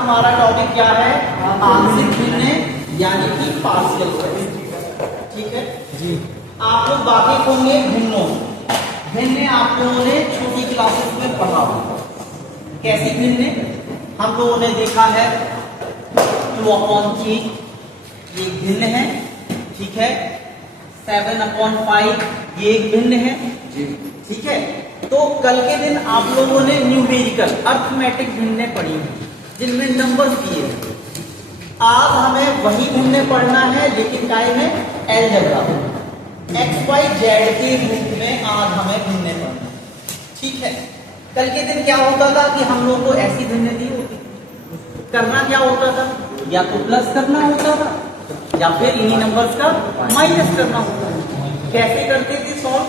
हमारा टॉपिक क्या है? आंशिक भिन्न यानी कि पार्शियल फ्रैक्शन। ठीक है जी। आप लोग वाकिफ होंगे भिन्नों। भिन्न आप लोगों ने छोटी क्लासेस में पढ़ा होगा। कैसी भिन्न? हम लोगों ने देखा है 2/3 ये एक भिन्न है। ठीक है, 7/5 ये एक भिन्न है। ठीक है, तो कल के दिन आप लोगों ने न्यूमेरिकल अर्थमेटिक भिन्ने पढ़ी जिनमें नंबर्स दिए। आज हमें वही भिन्ने पढ़ना है लेकिन टाइम है अलजेब्रा, XYZ के रूप में आज हमें भिन्ने पढ़ना है। ठीक है, कल के दिन क्या होता था कि हम लोग को ऐसी भिन्ने दी होती, करना क्या होता था? या तो प्लस करना होता था या फिर इन्हीं नंबर्स का माइनस करना होता था। कैसे करते थे सॉल्व?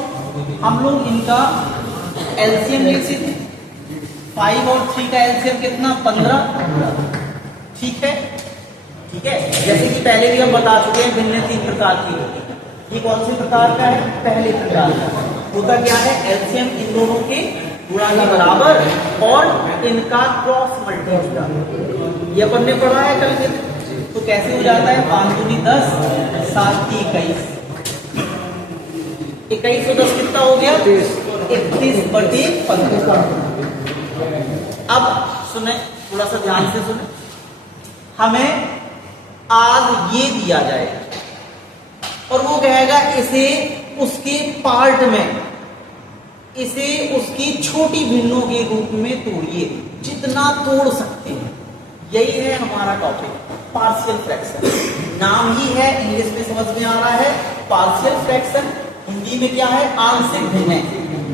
हम लोग इनका एलसीएम लेते थे। 5 और 3 का एलसीएम कितना? 15। ठीक है, ठीक है। जैसे कि पहले भी हम बता चुके हैं भिन्न 3 प्रकार की होती है। ये कौन से प्रकार का है? पहले प्रकार का होता क्या है? एलसीएम इन दोनों के गुणा के बराबर और इनका क्रॉस मल्टीप्लाई। ये अपन ने पढ़ा है कल के। तो कैसे हो जाता है? 5 दूनी 10, 7 × 21। 21 और 10 कितना हो गया? 31/15। अब सुने, थोड़ा सा ध्यान से सुने। हमें आज ये दिया जाएगा और वो कहेगा इसे उसके पार्ट में, इसे उसकी छोटी भिन्नों के रूप में तोड़िए, जितना तोड़ सकते हैं। यही है हमारा टॉपिक, पार्शियल फ्रैक्शन। नाम ही है, इंग्लिश में समझ में आ रहा है पार्शियल फ्रैक्शन। हिंदी में क्या है? आंशिक भिन्न।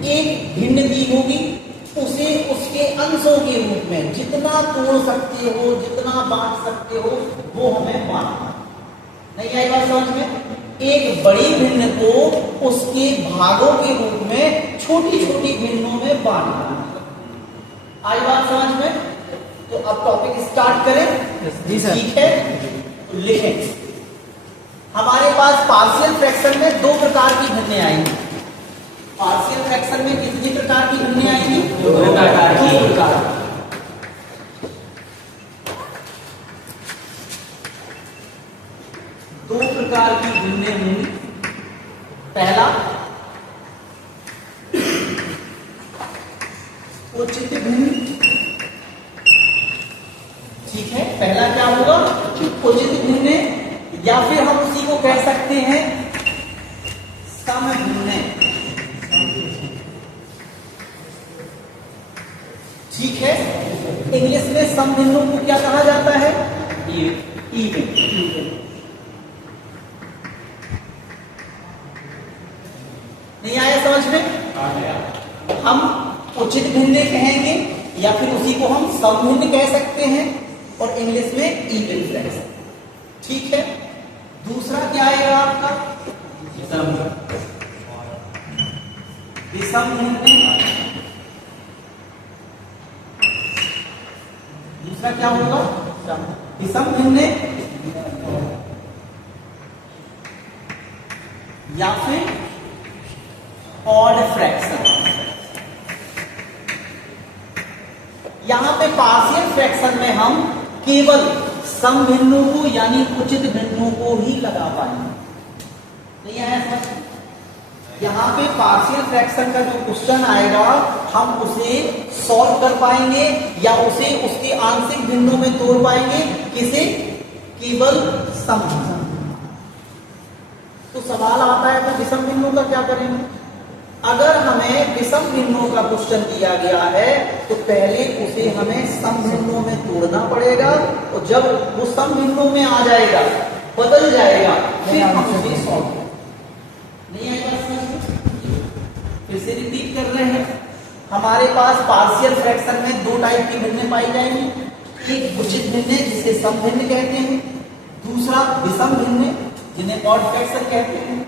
एक भिन्न दी होगी, उसे उसके अंशों के रूप में जितना तोड़ सकते हो, जितना बांट सकते हो, वो हमें बांटना। नहीं आई बात समझ में? एक बड़ी भिन्न को उसके भागों के रूप में छोटी छोटी भिन्नों में बांटना। आई बात समझ में? तो अब टॉपिक स्टार्ट करें। जी सर। ठीक है, तो लिखें। हमारे पास पार्शियल फ्रैक्शन में 2 प्रकार की भिन्नें आएंगी। पार्शियल फ्रैक्शन में कितनी प्रकार की भिन्नें आएंगी? 2 प्रकार की। 2 प्रकार की भिन्नें होंगी। पहला उचित भिन्न। ठीक है, पहला क्या होगा? उचित भिन्न, या फिर हम उसी को कह सकते हैं सम भिन्न। ठीक है, इंग्लिश में सम भिन्नों को क्या कहा जाता है? इवन। नहीं आया समझ में? हम उचित भिन्न कहेंगे या फिर उसी को हम सम भिन्न कह सकते हैं और इंग्लिश में इवन फ्रैक्शन। ठीक है, दूसरा क्या आएगा आपका? विषम भिन्न। दूसरा क्या होगा? विषम भिन्न या फिर ऑड फ्रैक्शन। यहां पे पार्शियल फ्रैक्शन में हम केवल सम भिन्नों को यानी उचित भिन्नों को ही लगा पाएंगे। नहीं आया समझ? यहाँ पे पार्शियल फ्रैक्शन का जो क्वेश्चन आएगा हम उसे सॉल्व कर पाएंगे या उसे उसके आंशिक भिन्नों में तोड़ पाएंगे। किसे? केवल सम। तो सवाल आता है तो विषम भिन्नों का क्या करेंगे? अगर हमें विषम भिन्नों का क्वेश्चन दिया गया है तो पहले उसे हमें सम भिन्नों में तोड़ना पड़ेगा और जब वो सम भिन्नों में आ जाएगा, बदल जाएगा, फिर हम उसे सॉल्व करेंगे। नहीं आएगा समझ? फिर से रिपीट कर रहे हैं। हमारे पास पार्शियल फ्रैक्शन में 2 टाइप की भिन्नें पाई जाएंगी। एक उचित भिन्न जिसे सम भिन्न कहते हैं, दूसरा विषम भिन्न जिन्हें ऑड फ्रैक्शन कहते हैं।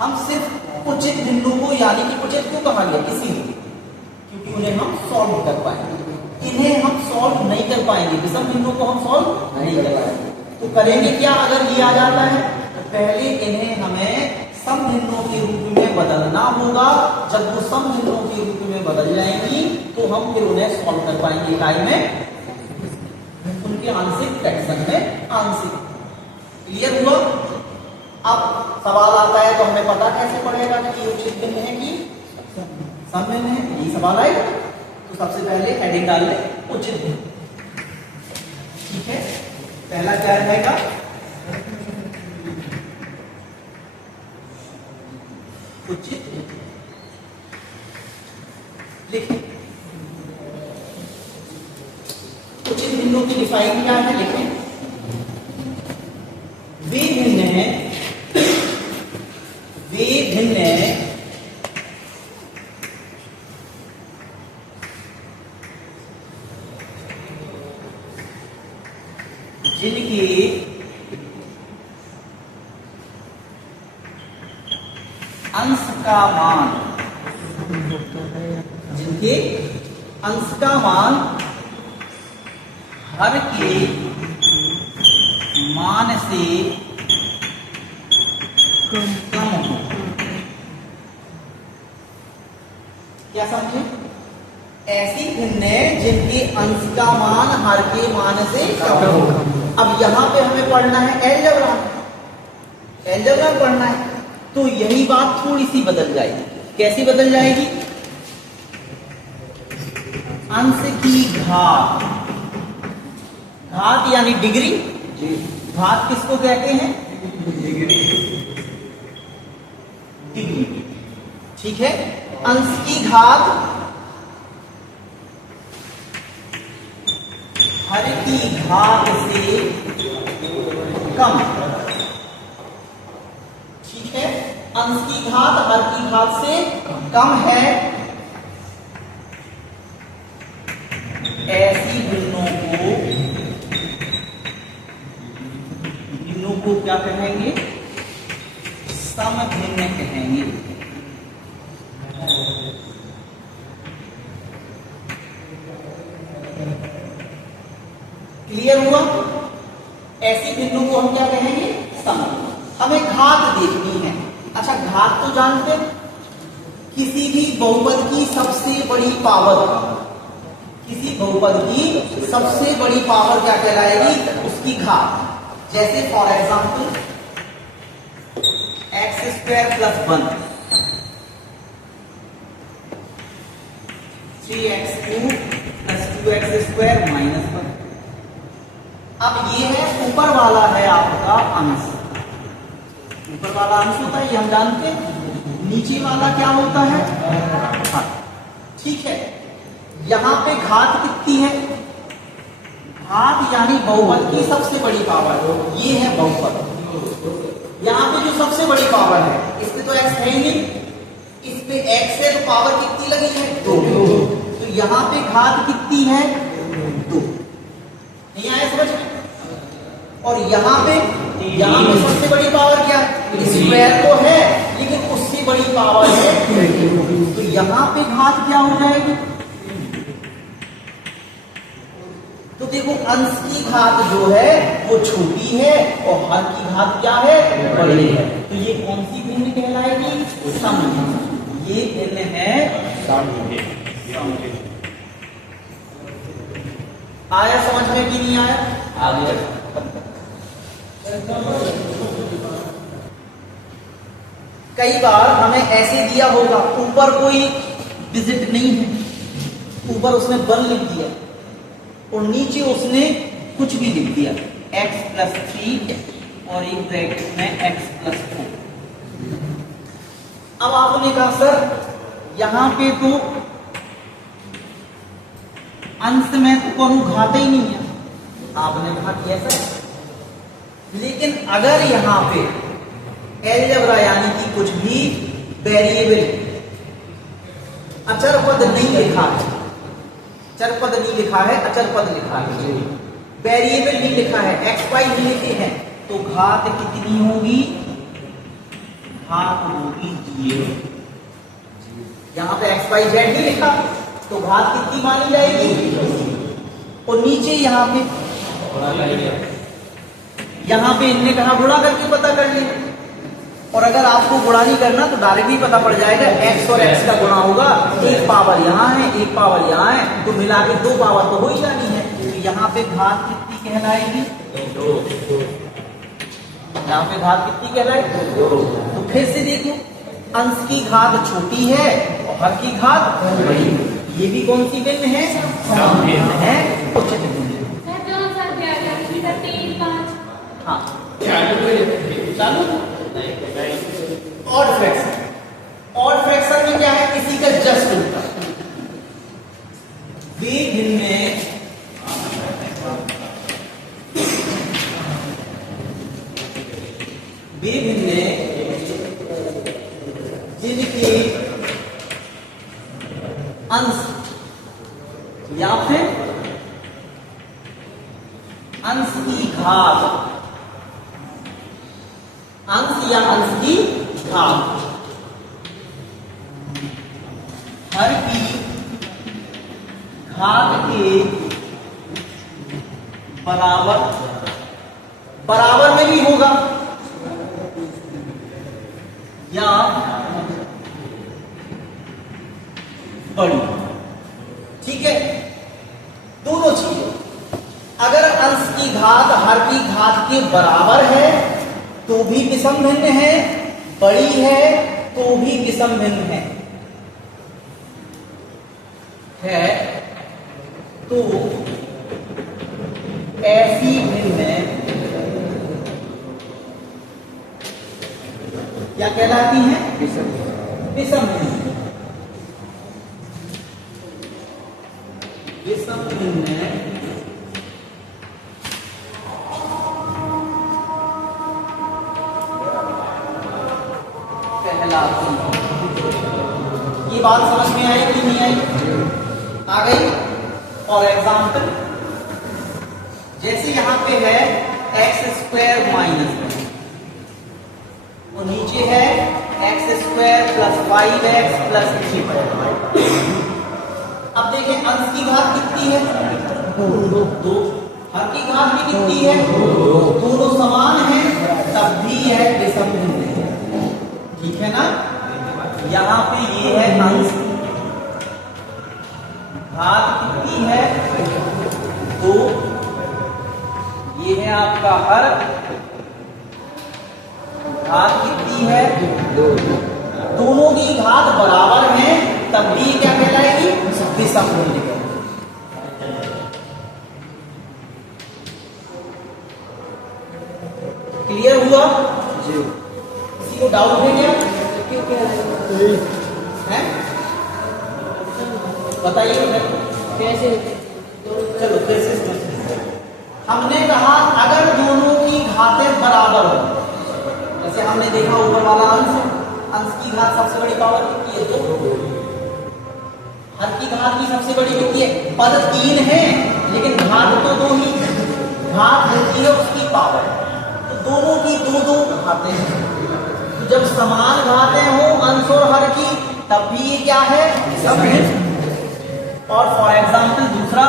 हम सिर्फ उचित भिन्नों को, यानी कि उचित क्यों कहा गया? इसीलिए क्योंकि उन्हें हम सॉल्व कर पाएंगे। इन्हें हम सॉल्व नहीं कर पाएंगे, विषम भिन्नों को हम सॉल्व नहीं कर पाएंगे। तो करेंगे क्या अगर ये आ जाता है? तो पहले इन्हें हमें सम भिन्नों के रूप में बदलना होगा। जब वो सम भिन्नों के रूप में बदल जाएंगी तो हम फिर उन्हें सॉल्व कर पाएंगे इकाई में। कि आंशिक फ्रैक्शन में आंशिक। क्लियर हुआ? अब सवाल आता है तो हमें पता कैसे पड़ेगा कि उचित भिन्न है कि समभिन्न है, यही सवाल आएगा। तो सबसे पहले हेडिंग डाल ले उचित भिन्न। ठीक है, पहला क्या रहेगा? उचित भिन्न। लिखें उचित भिन्नों की डिफाइन क्या है, लिखें। वे भिन्न है, वे भिन्न है जिनके अंश का मान, जिनके अंश का मान हर के मान से कम हो। क्या समझे? ऐसी भिन्न जिनके अंश का मान हर के मान से कम हो। अब यहां पे हमें पढ़ना है अलजेब्रा, अलजेब्रा पढ़ना है, तो यही बात थोड़ी सी बदल जाएगी। कैसी बदल जाएगी? अंश की घात, घात यानी डिग्री, घात किसको कहते हैं? Degree, degree. ठीक है, अंश की घात हर की घात से कम। ठीक है, अंश की घात हर की घात से कम है, ऐसी भिन्नों को क्या कहेंगे? समभिन्न कहेंगे। क्लियर हुआ? ऐसी भिन्नों को हम क्या कहेंगे? समभिन्न। हमें घात देखनी है। अच्छा, घात तो जानते हैं, किसी भी बहुपद की सबसे बड़ी पावर, किसी बहुपद की सबसे बड़ी पावर क्या कहलाएगी? उसकी घात। जैसे for example x² + 1, 3x³ + 2x² - 1। अब ये है ऊपर वाला है आपका अंश, ऊपर वाला अंश होता है, ये हम जानते हैं। नीचे वाला क्या होता है? घात। ठीक है, यहां पे घात कितनी है? घात यानी बहुपद की सबसे बड़ी पावर, ये है बहुपद। यहां पे जो सबसे बड़ी पावर है, इस पे तो x है ही नहीं, इस पे x है, तो पावर कितनी लगी है? 2। तो यहां पे घात कितनी है? 2। नहीं आया समझ में? और यहाँ पे सबसे बड़ी पावर क्या है? स्क्वायर तो है, लेकिन उससे बड़ी पावर है, तो यहाँ पे घात क्या हो जाएगी? तो देखो, अंश की घात जो है वो छोटी है और हर की घात क्या है? बड़ी है। तो ये कौन सी भिन्न कहलाएगी? समभिन्न। ये भिन्न है समभिन्न। आया समझ में कि नहीं आया? आ गया। कई बार हमें ऐसे दिया होगा, ऊपर कोई डिजिट नहीं है, ऊपर उसने 1 लिख दिया और नीचे उसने कुछ भी लिख दिया, x + 3 और एक ब्रैकेट में x + 4। अब आपने कहा सर यहां पे तो अंश में तो कोनो घात ही नहीं है, आपने कहा कैसा? लेकिन अगर यहां पे अलजेब्रा यानी कि कुछ भी वेरिएबल, अचर पद नहीं लिखा है, चर पद नहीं लिखा है, अचर पद लिखा है, वेरिएबल नहीं लिखा है, x y नहीं लिखे हैं, तो घात कितनी होगी? घात होगी 0। यहां पे x y z नहीं लिखा, तो घात कितनी मानी जाएगी? और नीचे यहां पे इनने कहा गुणा करके पता कर ले, और अगर आपको गुणा नहीं करना तो डायरेक्ट ही पता पड़ जाएगा, x और x का गुणा होगा, एक पावर यहां है, एक पावर यहां है, तो मिला के 2 पावर तो हो ही जानी है। तो यहां पे घात कितनी कहलाएगी, यहाँ पे घात कितनी कहलाएगी? तो फिर से देखो, अंश की घात छोटी है और हर की घात बड़ी, ये भी कौन सी भिन्न है? समभिन्न है, उचित भिन्न। हाँ चालू। ऑड फ्रैक्शन, ऑड फ्रैक्शन में क्या है? किसी का जस्ट उल्टा, विभिन्न जिनके अंश या फिर अंश की घात, अंश या अंश की घात हर की घात के बराबर, बराबर में भी होगा या बड़ी, ठीक है? दोनों चीजें, अगर अंश की घात हर की घात के बराबर है तो भी विषम भिन्न है, बड़ी है तो भी विषम भिन्न है तो ऐसी भिन्न क्या कहलाती है? विषम भिन्न। विषम भिन्न कहलाती है। ये बात समझ में आई कि नहीं आई? आ गई। फॉर एग्जाम्पल, जैसे यहां पे है एक्स स्क्वायर माइनस, और नीचे है x square plus 5x plus 3y। अब देखें अंश की घात कितनी है? 2। हर की घात भी कितनी है? 2। दोनों समान है तब भी है विषम भिन्न, ठीक है ना? यहां पे ये है अंश, घात कितनी है? 2। ये है आपका हर, घात कितनी है? 2। दोनों की घात बराबर है तब भी क्या कहलाएगी? विषम भिन्न। क्लियर हुआ जी? किसी को डाउट है क्या? क्यों कह रहे हैं? बताइए कैसे? चलो कैसे? हमने कहा अगर दोनों की घातें बराबर हो, जैसे हमने देखा ऊपर वाला अंश, अंश की घात सबसे बड़ी पावर कितनी है? 2। हर की घात भी सबसे बड़ी कितनी है? पद 3 है लेकिन घात तो 2 ही, घात होती है उसकी पावर, तो दोनों की 2 घातें हैं। तो जब समान घातें हो अंश और हर की तब भी ये क्या है? विषम भिन्न। और फॉर एग्जाम्पल दूसरा,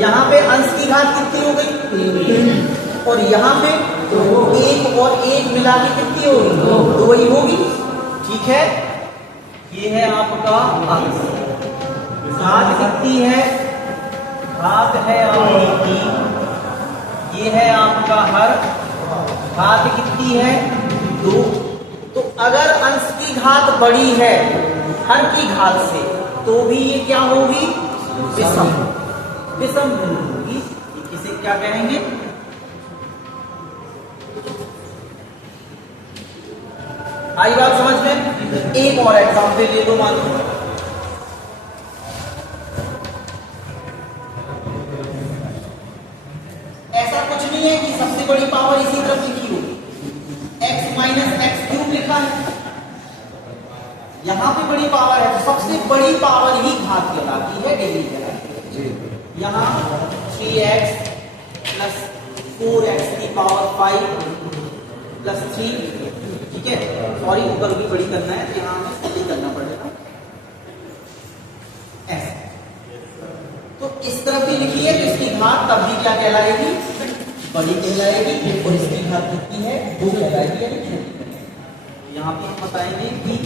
यहां पे अंश की घात कितनी हो गई? 3। और यहां पे 1 और 1 मिला के कितनी होगी? 2 ही होगी, ठीक है? ये है आपका अंश, घात कितनी है? घात है आपकी, ये है आपका हर, घात कितनी है? 2। तो अगर अंश की घात बड़ी है हर की घात से तो भी ये क्या होगी? विषम भिन्न होगी। इसे क्या कहेंगे? आई बात समझ में? एक और एग्जाम्पल ले लो, मान लो ऐसा कुछ नहीं है कि सबसे बड़ी पावर इसी तरफ लिखी होगी, x माइनस एक्स क्यूब लिखा है, यहां पे बड़ी पावर है तो सबसे बड़ी पावर ही घात कहलाती है, डिग्री कहलाती है। यहाँ 3x प्लस 4x की पावर 5 प्लस 3, ठीक है? सॉरी ऊपर भी बड़ी करना है, यहाँ हमें सही करना पड़ेगा ऐसे। तो इस तरफ भी लिखी है तो इसकी घात तब भी क्या कहलाएगी? बड़ी कहलाएगी। और इसकी घात कितनी है? 2 कहलाएगी, यानी छोटी। यहाँ पे हम बताएंगे कि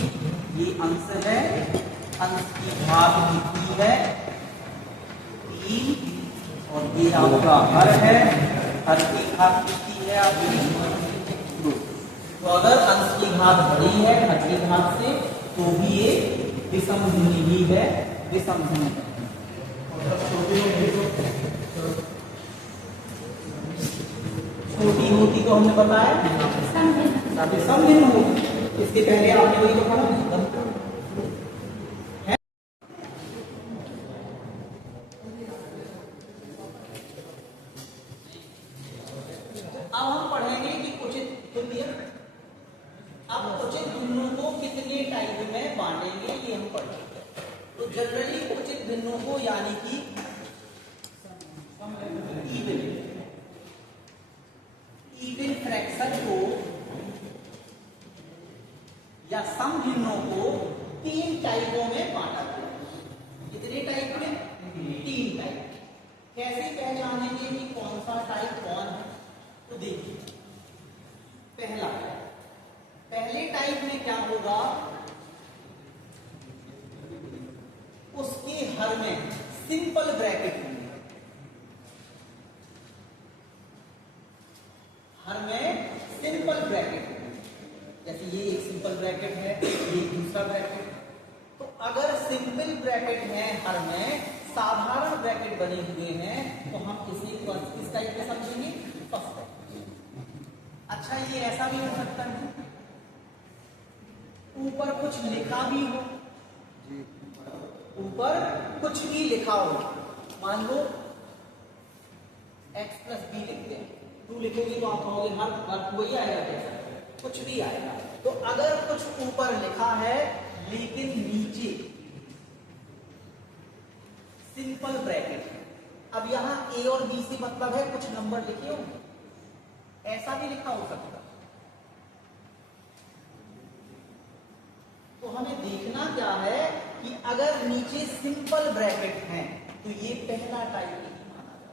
ये अंश है, अंश की घात कितनी है 3, और ये आपका हर है, हर की घात कितनी है आपकी 2। तो अगर अंश की घात बड़ी है हर की घात से तो भी ये विषमभिन्न ही है, विषमभिन्न है। छोटी होती तो हमने बताया विषमभिन्न होगी, इसके पहले आपने वही तो पढ़ा है। अब हम पढ़ेंगे कि उचित भिन्नों, अब उचित भिन्नों को कितने टाइप में बांटेंगे ये हम पढ़ेंगे। तो जनरली उचित भिन्नों को यानी कि इवन फ्रैक्शन को या सम भिन्नों को 3 टाइपों में बांटा गया। कितने टाइप में? 3 टाइप। कैसे पहचानेंगे कि कौन सा टाइप कौन है? तो देखिए, पहले टाइप में क्या होगा, उसके हर में सिंपल ब्रैकेट होंगे, हर में सिंपल ब्रैकेट होंगे। जैसे ये एक सिंपल ब्रैकेट है, ये दूसरा ब्रैकेट है। तो अगर सिंपल ब्रैकेट है हर में, साधारण ब्रैकेट बने हुए हैं, तो हम इसे किस टाइप में समझेंगे? First type. अच्छा, ये ऐसा भी हो सकता है ऊपर कुछ लिखा भी हो, ऊपर कुछ भी लिखा हो, मान लो x + b लिखते हैं, 2 लिखोगे तो आप कहोगे हर वही आएगा, कैसा कुछ भी आएगा। तो अगर कुछ ऊपर लिखा है लेकिन नीचे सिंपल ब्रैकेट है, अब यहां a और b से मतलब है कुछ नंबर लिखे होंगे, ऐसा भी लिखा हो सकता। तो हमें देखना क्या है कि अगर नीचे सिंपल ब्रैकेट है तो ये पहला टाइप नहीं माना जाएगा।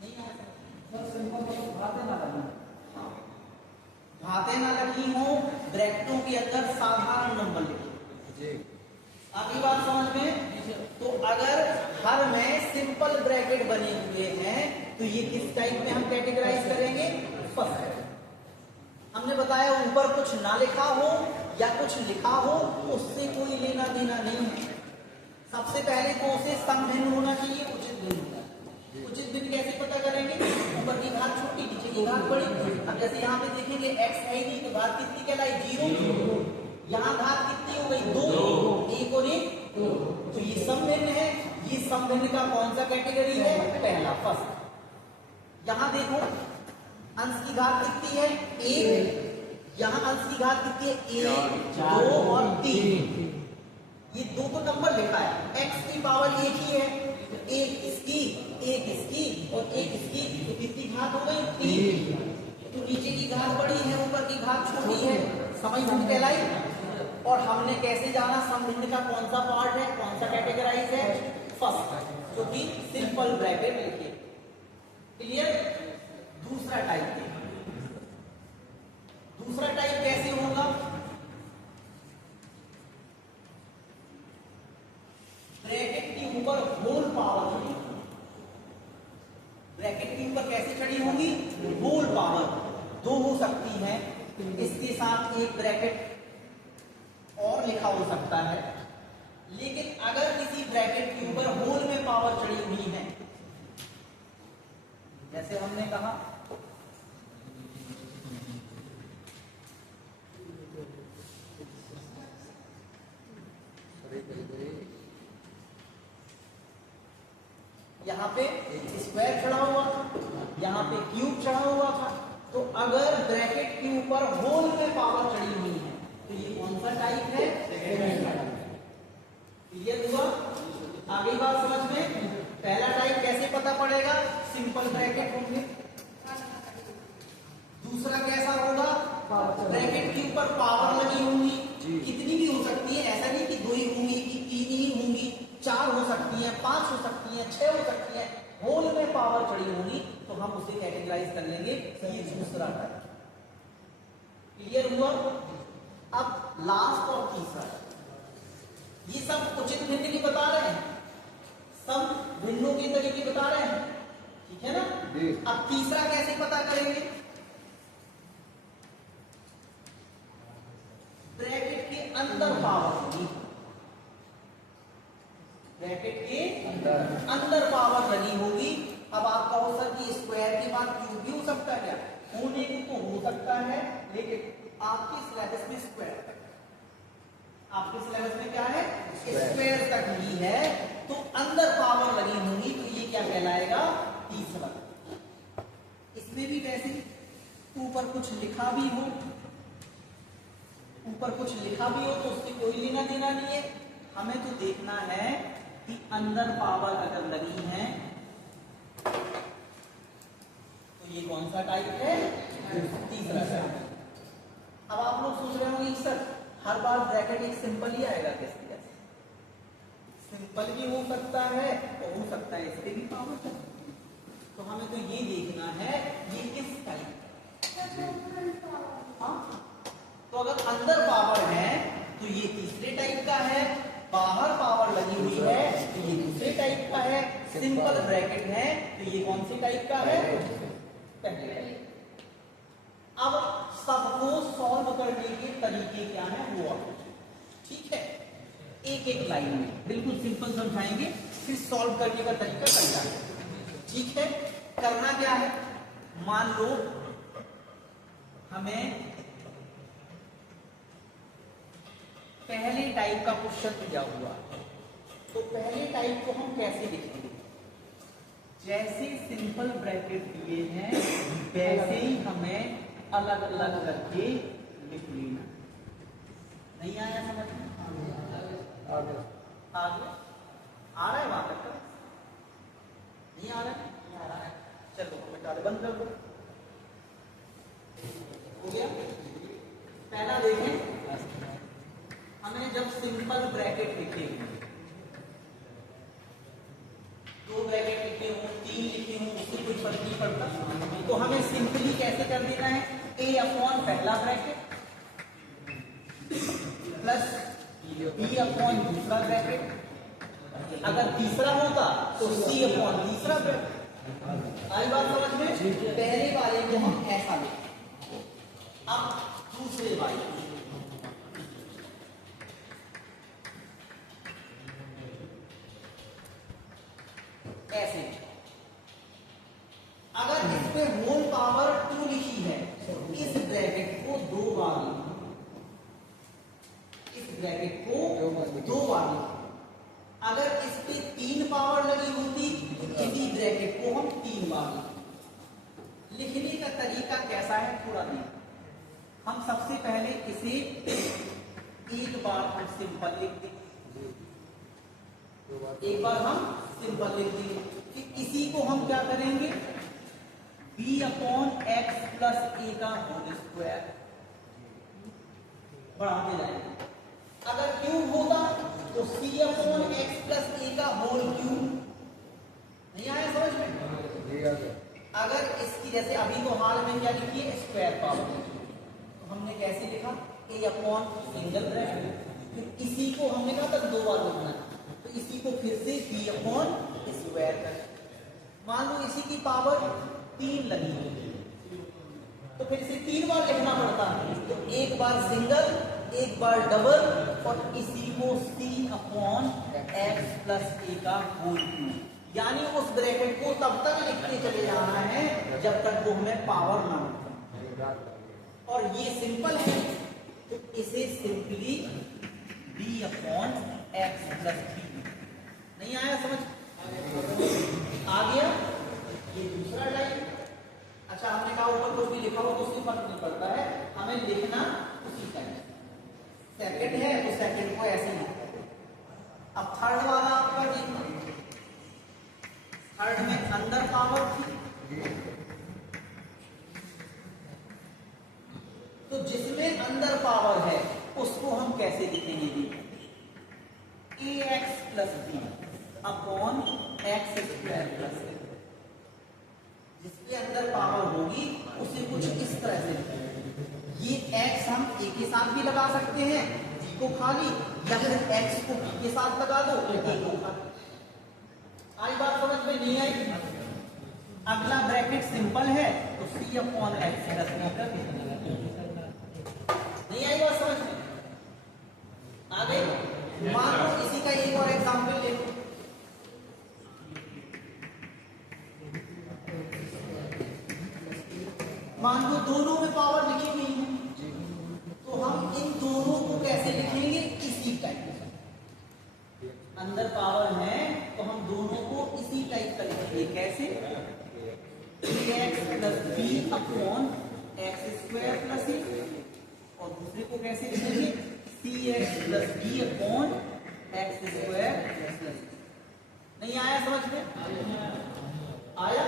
नहीं आ सकता, सिंपल घातें ना लगी, घातें ना लगी हो, ब्रैकेटों के अंदर साधारण नंबर लिखे। आगे बात समझ में? तो अगर हर में सिंपल ब्रैकेट बने हुए हैं तो ये किस टाइप में हम कैटेगराइज करेंगे? First type. हमने बताया ऊपर कुछ ना लिखा हो या कुछ लिखा हो, उससे कोई लेना देना नहीं है। सबसे पहले तो उसे समभिन्न होना चाहिए, उचित भिन्न होना। उचित भिन्न कैसे पता करेंगे? ऊपर की घात छोटी, नीचे की घात बड़ी। अब जैसे यहाँ पे देखेंगे x है नहीं तो घात कितनी कहलाई? 0। यहाँ घात कितनी हो गई? 2। 1 और 1 2। तो ये समभिन्न है। ये समभिन्न का कौन सा कैटेगरी है? पहला, फर्स्ट। यहाँ देखो अंश की घात कितनी है? 1। यहाँ अंश की घात कितनी है? 1 2 और 3। ये 2 को नंबर लिखा है, x की पावर 1 ही है, एक इसकी और एक इसकी, तो कितनी घात हो गई? 3। तो नीचे की घात बड़ी है, ऊपर की घात छोटी है, समभिन्न कहलाई। और हमने कैसे जाना समभिन्न का कौन सा पार्ट है, कौन सा कैटेगराइज है? फर्स्ट, जो कि सिंपल ब्रैकेट लिखे। क्लियर? दूसरा टाइप है। दूसरा टाइप कैसे होगा? ब्रैकेट के ऊपर होल पावर चढ़ी, ब्रैकेट के ऊपर कैसे चढ़ी होगी? होल पावर 2 हो सकती है, इसके साथ एक ब्रैकेट और लिखा हो सकता है। लेकिन अगर किसी ब्रैकेट के ऊपर होल में पावर चढ़ी हुई है, जैसे हमने कहा यहाँ पे स्क्वायर चढ़ा हुआ था, यहाँ पे क्यूब चढ़ा हुआ था, तो अगर ब्रैकेट के ऊपर होल में पावर चढ़ी हुई है तो ये कौन सा टाइप है? क्लियर हुआ? आगे बात समझ में? पहला टाइप कैसे पता पड़ेगा? सिंपल ब्रैकेट होंगे। दूसरा कैसा होगा? ब्रैकेट के ऊपर पावर लगी होंगी, कितनी भी हो सकती है, ऐसा नहीं कि 2 ही होंगी कि 3 ही होंगी, 4 हो सकती है, 5 हो सकती है, 6 हो सकती है, होल में पावर चढ़ी होगी, तो हम उसे कैटेगराइज कर लेंगे ये दूसरा टाइप। क्लियर हुआ? लास्ट और तीसरा, ये सब उचित भिन्न की बता रहे हैं, सब भिन्नों के तरीके बता रहे हैं, ठीक है ना। अब तीसरा कैसे पता करेंगे? ब्रैकेट के अंदर पावर होगी, ब्रैकेट के अंदर पावर लगी होगी। अब आप कहो सर कि स्क्वायर के बाद क्यूब भी हो सकता है क्या? होने को हो सकता है, लेकिन आपके सिलेबस में स्क्वायर, आपके सिलेबस में क्या है? स्क्वायर तक ही है, तो अंदर पावर लगी होगी, तो ये क्या कहलाएगा? तीसरा। इसमें भी वैसे ऊपर कुछ लिखा भी हो, ऊपर कुछ लिखा भी हो तो उससे कोई लेना देना नहीं है, हमें तो देखना है कि अंदर पावर अगर लगी है तो ये कौन सा टाइप है? तीसरा टाइप। अब आप लोग सोच रहे होंगे सर हर बार ब्रैकेट एक सिंपल ही आएगा, कैसे? सिंपल भी हो सकता है और हो सकता है इसके भी पावर है, तो हमें तो ये देखना है ये किस टाइप। हाँ, तो अगर अंदर पावर है तो ये तीसरे टाइप का है, बाहर पावर लगी हुई है तो ये दूसरे टाइप का है, सिंपल ब्रैकेट है तो ये कौन से टाइप का है? पहले। अब सबको सॉल्व करने के तरीके क्या है वो आप, ठीक है, एक एक लाइन में बिल्कुल सिंपल समझाएंगे, फिर सॉल्व करने का तरीका समझाएंगे, ठीक है। करना क्या है? मान लो हमें पहले टाइप का क्वेश्चन दिया हुआ, तो पहले टाइप को हम कैसे लिखेंगे? जैसे सिंपल ब्रैकेट दिए हैं वैसे ही हमें अलग अलग करके लिख लेना। नहीं आया समझ में? आ गया? आ रहा है वहां तक का? नहीं आ रहा है? चलो मिटा दे, बंद कर दो। हो गया? पहला देखें, हमें जब सिंपल ब्रैकेट लिखेंगे, दो ब्रैकेट लिखे हों, तीन लिखे हों, उससे कोई फर्क नहीं पड़ता, तो हमें सिंपली कैसे कर देना है? a अपॉन पहला ब्रैकेट प्लस b अपॉन दूसरा ब्रैकेट, अगर तीसरा होता तो c अपॉन तीसरा ब्रैकेट। आई बात समझ में? पहले वाले को हम ऐसा लिखें, अब दूसरे वाले ऐसे। अगर इसमें होल पावर 2 लिखी है तो इस ब्रैकेट को दो बार लिखो, इस ब्रैकेट को दो बार लिखो। अगर इस पे 3 पावर लगी होती तो इसी ब्रैकेट को हम 3 बार लिखो। लिखने का तरीका कैसा है थोड़ा देखें। हम सबसे पहले इसे एक बार हम सिंपल लिख देंगे, एक बार हम सिंपल लिख देंगे, फिर इसी को हम क्या करेंगे? b अपॉन एक्स प्लस ए का होल स्क्वायर बढ़ाते जाएंगे। अगर क्यूब होता तो c अपॉन एक्स प्लस ए का होल क्यूब। नहीं आया समझ में? अगर इसकी जैसे अभी तो हाल में क्या लिखिए? स्क्वायर पावर, तो हमने कैसे लिखा? a अपॉन सिंगल ब्रैकेट, फिर इसी को हमने कहा था 2 बार लिखना, तो इसी को फिर से b अपॉन स्क्वायर कर। मान लो इसी की पावर 3 लगी होगी तो फिर इसे 3 बार लिखना पड़ता है, तो एक बार सिंगल, एक बार डबल, और इसी को c अपॉन एक्स प्लस ए का होल क्यूब। यानी उस ब्रैकेट को तब तक लिखते चले जाना है जब तक वो हमें पावर ना मिले। और ये सिंपल है तो इसे simply b upon X plus B. नहीं आया समझ? आ गया? ये दूसरा टाइप। अच्छा, हमने कहा ऊपर कुछ भी लिखा हो तो उससे फर्क नहीं पड़ता है, हमें लिखना उसी टाइप। सेकंड है तो सेकंड को ऐसे लिखते हैं। अब थर्ड वाला आपका देखना, थर्ड में अंदर पावर थी, तो जिसमें अंदर पावर है उसको हम कैसे लिखेंगे? A x plus b upon x square plus a. जिसके अंदर पावर होगी उसे कुछ इस तरह से लिखेंगे। ये x हम a के साथ भी लगा सकते हैं b को खाली, या फिर x को b के साथ लगा दो तो a को खाली। आई बात समझ में नहीं आई? अगला ब्रैकेट सिंपल है तो c अपॉन x कर नहीं आई बात समझ में? आ गई? मान लो इसी का एक और एग्जांपल ले लो। मान लो दोनों में पावर लिखी हुई है, तो हम इन दोनों को कैसे लिखेंगे? इसी टाइप से। अंदर पावर है तो हम दोनों को इसी टाइप का लिखेंगे। कैसे? x plus b upon x square plus a, और दूसरे को कैसे लिखेंगे? C x plus b upon x square plus a. नहीं आया समझ में? आया?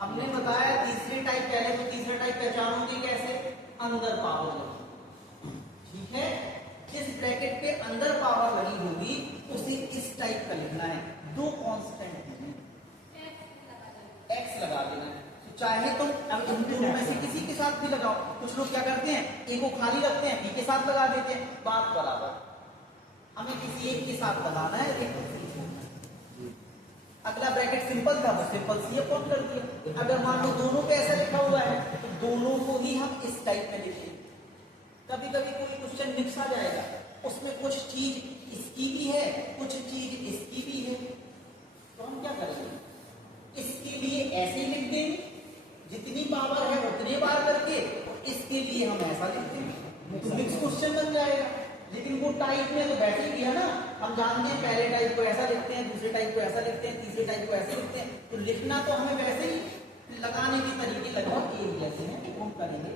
हमने बताया तीसरे टाइप, पहले तो तीसरा टाइप पहचानोगे कैसे? अंदर पावर लगी, ठीक है? जिस ब्रैकेट के अंदर पावर लगी होगी उसे इस टाइप का लिखना है। दो कांस्टेंट हैं, एक्स लगा देना है। तो चाहे तुम अब इन दोनों में से किसी के साथ भी लगाओ। कुछ लोग क्या करते हैं, ए को खाली रखते हैं, बी के साथ लगा देते हैं, बात बराबर। हमें किसी एक के साथ लगाना है, एक अगला ब्रैकेट सिंपल था, बस सिंपल सी अपॉन कर दिया। अगर मान लो दोनों पे ऐसा लिखा हुआ है तो दोनों को ही हम इस टाइप में लिखेंगे। कभी कभी कोई क्वेश्चन मिक्स आ जाएगा, उसमें कुछ चीज इसकी भी है, कुछ चीज इसकी भी है, तो हम क्या करेंगे? इसके लिए ऐसे ही लिख देंगे, जितनी पावर है उतने बार करके, और इसके लिए हम ऐसा लिख देंगे, तो मिक्स क्वेश्चन बन जाएगा। लेकिन वो टाइप में तो बैठे ही है ना, हम जानते हैं पहले टाइप को ऐसा लिखते हैं, दूसरे टाइप को ऐसा लिखते हैं, तीसरे टाइप को ऐसे लिखते हैं, तो लिखना तो हमें वैसे ही, लगाने के तरीके लगभग एक जैसे हैं, तो हम करेंगे।